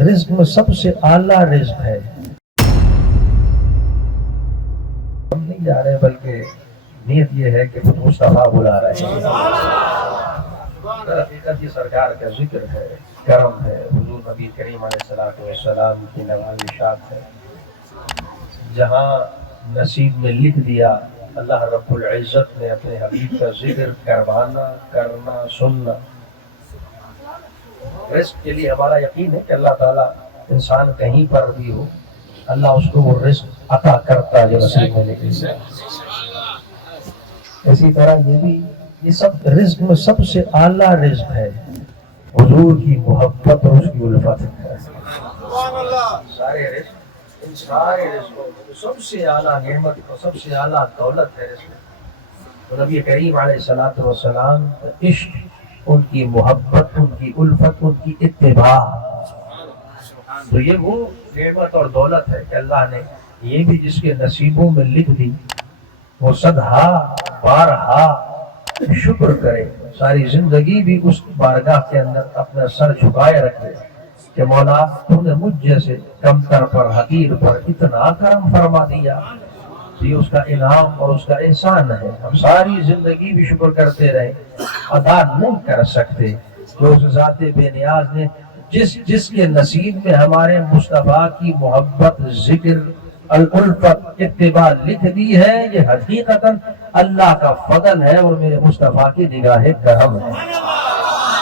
رزق میں سب سے اعلیٰ رزق ہے. ہم نہیں جا رہے بلکہ نیت یہ ہے کہ خود مصطفیٰ بلا رہے ہیں. حقیقت یہ سرکار کا ذکر ہے، کرم ہے، حضور نبی کریم علیہ السلام کی نوازشات ہے. جہاں نصیب میں لکھ دیا اللہ رب العزت نے اپنے حبیب کا ذکر کروانا، کرنا، سننا. رزق کے لیے ہمارا یقین ہے کہ اللہ تعالیٰ انسان کہیں پر بھی ہو اللہ اس کو وہ رزق عطا کرتا ہے جو نصیب میں لکھ دیا. اسی طرح یہ سب رزق میں سب سے اعلیٰ رزق ہے حضور کی محبت اور اس کی الفت ہے. سارے رزق، ان سارے رزقوں میں سب سے اعلیٰ نعمت اور سب سے اعلیٰ دولت ہے رزق. تو نبی کریم علیہ السلام عشق، ان کی محبت، ان کی الفت، ان کی اتباع، تو یہ وہ نعمت اور دولت ہے کہ اللہ نے یہ بھی جس کے نصیبوں میں لکھ دی وہ صدہا بارہا شکر کرے، ساری زندگی بھی اس بارگاہ کے اندر اپنا سر جھکائے رکھے کہ مولا تو نے مجھ جیسے کمتر پر، حقیر پر اتنا کرم فرما دیا. یہ اس کا انعام اور اس کا احسان ہے. ہم ساری زندگی بھی شکر کرتے رہے، ادا نہیں کر سکتے. جو اس ذات بے نیاز نے جس کے نصیب میں ہمارے مصطفیٰ کی محبت، ذکر، الفت، اتباع لکھ دی ہے، یہ حقیقتاً اللہ کا فضل ہے اور میرے مصطفیٰ کی نگاہ کرم ہے.